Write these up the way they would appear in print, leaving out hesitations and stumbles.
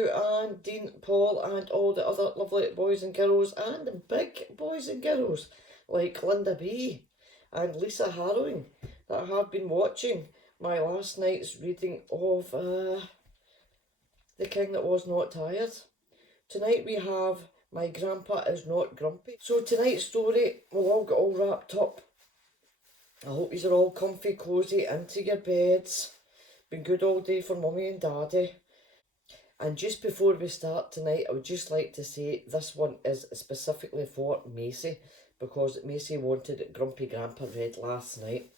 Stu and Dean, Paul and all the other lovely boys and girls and the big boys and girls like Linda B and Lisa Harrowing that have been watching my last night's reading of The King That Was Not Tired. Tonight we have My Grandpa Is Not Grumpy. So tonight's story will all get all wrapped up. I hope you're all comfy, cosy, into your beds. Been good all day for mummy and daddy. And just before we start tonight, I would just like to say this one is specifically for Macy, because Macy wanted Grumpy Grandpa read last night,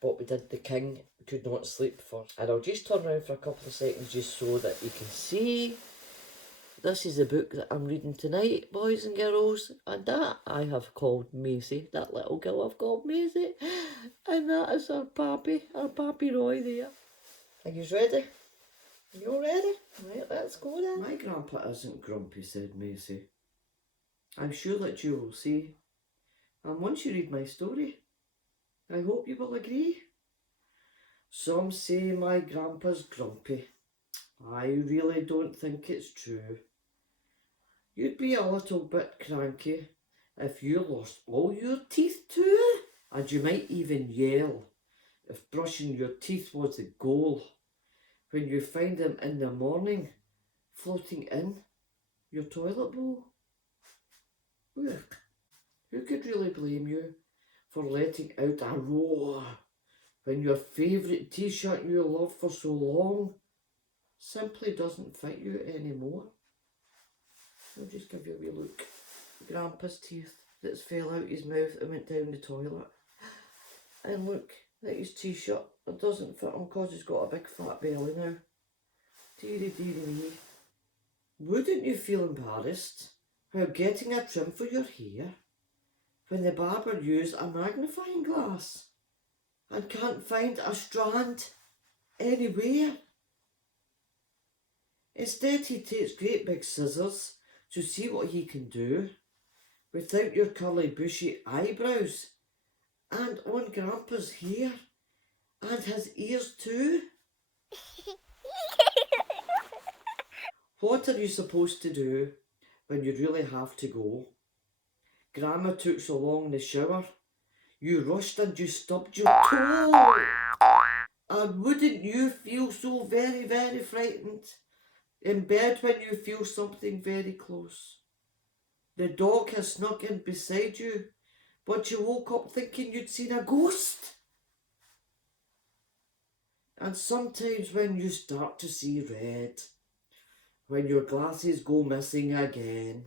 but we did The King Could Not Sleep first. And I'll just turn around for a couple of seconds just so that you can see. This is the book that I'm reading tonight, boys and girls, and that I have called Macy, that little girl I've called Macy, and that is our pappy Roy there. Are you ready? You all ready? Right, let's go then. My grandpa isn't grumpy, said Macy. I'm sure that you will see. And once you read my story, I hope you will agree. Some say my grandpa's grumpy. I really don't think it's true. You'd be a little bit cranky if you lost all your teeth too. And you might even yell if brushing your teeth was the goal. When you find them in the morning, floating in your toilet bowl. Look, who could really blame you for letting out a roar when your favourite t-shirt you loved for so long simply doesn't fit you anymore? I'll just give you a wee look. Grandpa's teeth that's fell out his mouth and went down the toilet. And look at his t-shirt. It doesn't fit him because he's got a big fat belly now. Dearie, dearie me. Wouldn't you feel embarrassed while getting a trim for your hair when the barber used a magnifying glass and can't find a strand anywhere? Instead, he takes great big scissors to see what he can do without your curly bushy eyebrows and on Grandpa's hair and his ears too. What are you supposed to do when you really have to go? Grandma took so long in the shower, you rushed and you stubbed your toe. And wouldn't you feel so very, very frightened in bed when you feel something very close? The dog has snuck in beside you, but you woke up thinking you'd seen a ghost. And sometimes when you start to see red, when your glasses go missing again,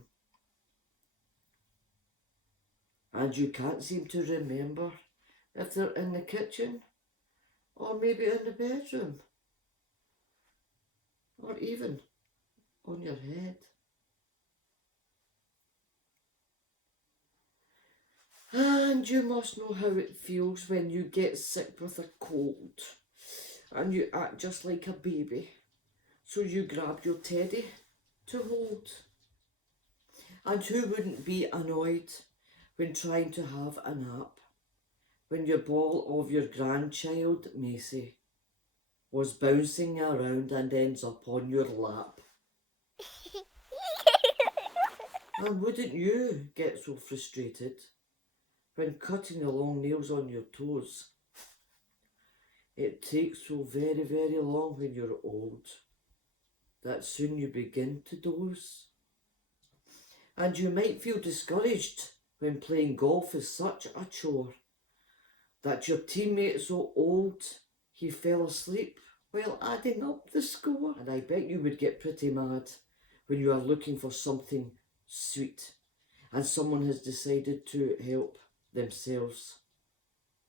and you can't seem to remember if they're in the kitchen, or maybe in the bedroom, or even on your head. And you must know how it feels when you get sick with a cold and you act just like a baby. So you grab your teddy to hold. And who wouldn't be annoyed when trying to have a nap when your ball of your grandchild, Macy, was bouncing around and ends up on your lap? And wouldn't you get so frustrated when cutting the long nails on your toes? It takes so very, very long when you're old that soon you begin to doze. And you might feel discouraged when playing golf is such a chore that your teammate's so old he fell asleep while adding up the score. And I bet you would get pretty mad when you are looking for something sweet and someone has decided to help themselves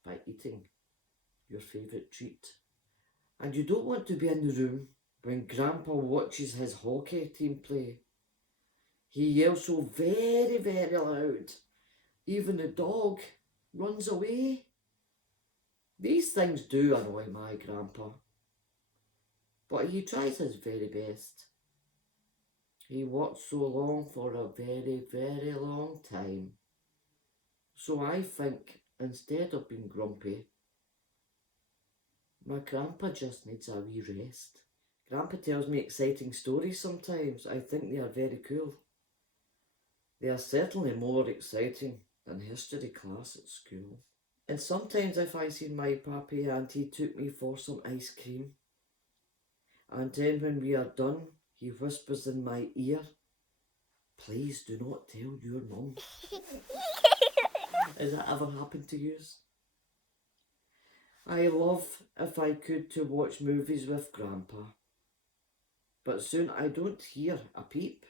by eating your favourite treat. And you don't want to be in the room when Grandpa watches his hockey team play. He yells so very, very loud, even the dog runs away. These things do annoy my grandpa, but he tries his very best. He works so long for a very, very long time. So I think instead of being grumpy, my grandpa just needs a wee rest. Grandpa tells me exciting stories sometimes. I think they are very cool. They are certainly more exciting than history class at school. And sometimes if I see my pappy and he took me for some ice cream, and then when we are done, he whispers in my ear, "Please do not tell your mum." Has that ever happened to you? I love, if I could, to watch movies with Grandpa. But soon I don't hear a peep.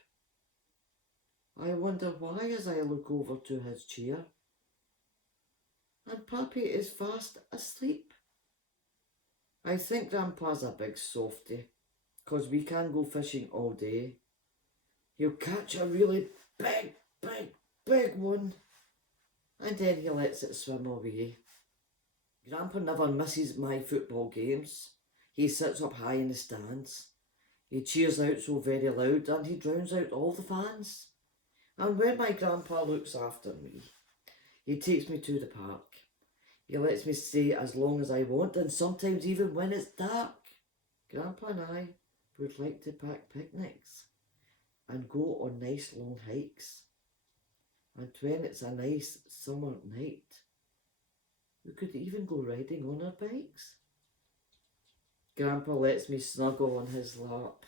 I wonder why as I look over to his chair. And Pappy is fast asleep. I think Grandpa's a big softy, 'cause we can go fishing all day. He'll catch a really big one, and then he lets it swim away. Grandpa never misses my football games. He sits up high in the stands. He cheers out so very loud and he drowns out all the fans. And when my grandpa looks after me, he takes me to the park. He lets me stay as long as I want, and sometimes even when it's dark. Grandpa and I would like to pack picnics and go on nice long hikes. And when it's a nice summer night, we could even go riding on our bikes. Grandpa lets me snuggle on his lap,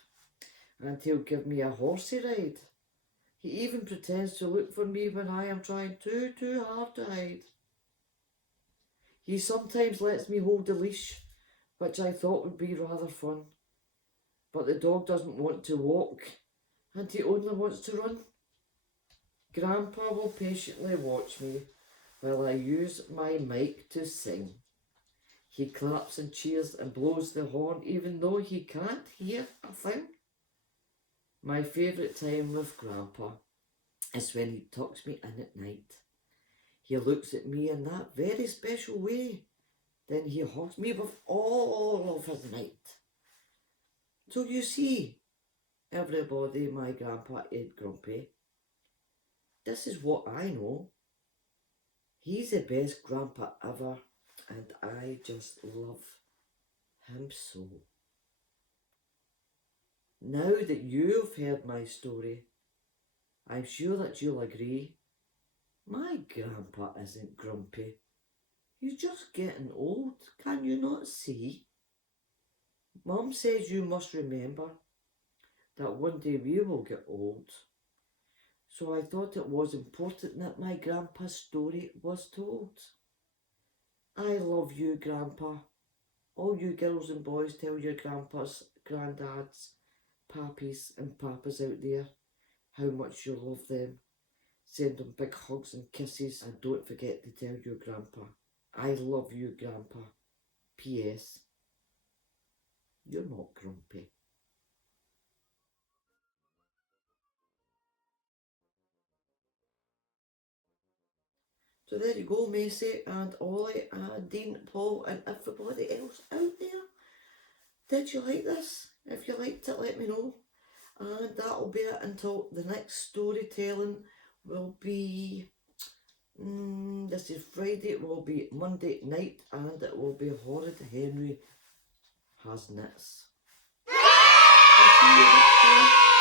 and he'll give me a horsey ride. He even pretends to look for me when I am trying too hard to hide. He sometimes lets me hold the leash, which I thought would be rather fun. But the dog doesn't want to walk, and he only wants to run. Grandpa will patiently watch me while I use my mic to sing. He claps and cheers and blows the horn even though he can't hear a thing. My favourite time with Grandpa is when he tucks me in at night. He looks at me in that very special way. Then he hugs me with all of his might. So you see, everybody, my grandpa ain't grumpy. This is what I know. He's the best grandpa ever, and I just love him so. Now that you've heard my story, I'm sure that you'll agree. My grandpa isn't grumpy. He's just getting old, can you not see? Mum says you must remember that one day we will get old. So I thought it was important that my grandpa's story was told. I love you, Grandpa. All you girls and boys tell your grandpas, granddads, pappies and papas out there how much you love them. Send them big hugs and kisses, and don't forget to tell your grandpa, I love you, Grandpa. P.S. You're not grumpy. So there you go, Macy and Ollie and Dean, Paul and everybody else out there. Did you like this? If you liked it, let me know. And that'll be it until the next storytelling will be, this is Friday, it will be Monday night, and it will be Horrid Henry Has Knits. I'll see you next time.